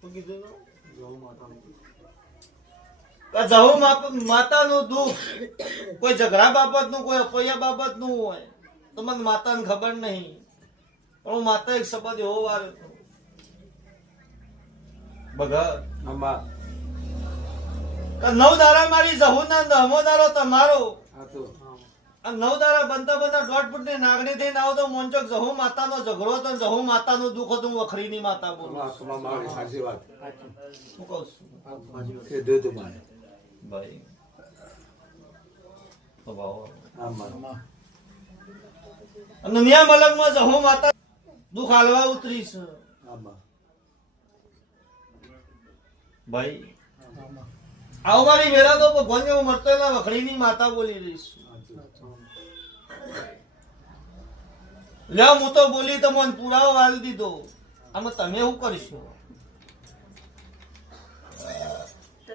શું કીધું તું? જહુ માતાનું દુઃખ કોઈ ઝઘડા બાબતનું કોઈ અપૈયા બાબતનું હોય તો મને માતાને ખબર નહીં, પણ હું માતા એક શબ્દ એવો વાર્યો હતો ભગત નવ દારા મારી જહુ ના 10મો દારો તમારો. આ 9 દારા બનતા બનતા 1.5 ફૂટની નાગણી થઈને આવો તો મોંચક જહુ માતાનો ઝઘડો હતો ને જહુ માતાનું દુઃખ હતું. હું વખરીની માતા બોલું શું કહું છું ભાઈ તો ભાવો અને ન્યા મલકમાં જહુ માતા દુઃખ હાલવા ઉતરી છે ભાઈ. આવો મારી વેરા તો ભગવાન હું મરતો એલા વખડીની માતા બોલી રહીશ. લ્યો હું તો બોલી તો મને પુરાવો વાળી દીધો. આમાં તમે શું કરશો?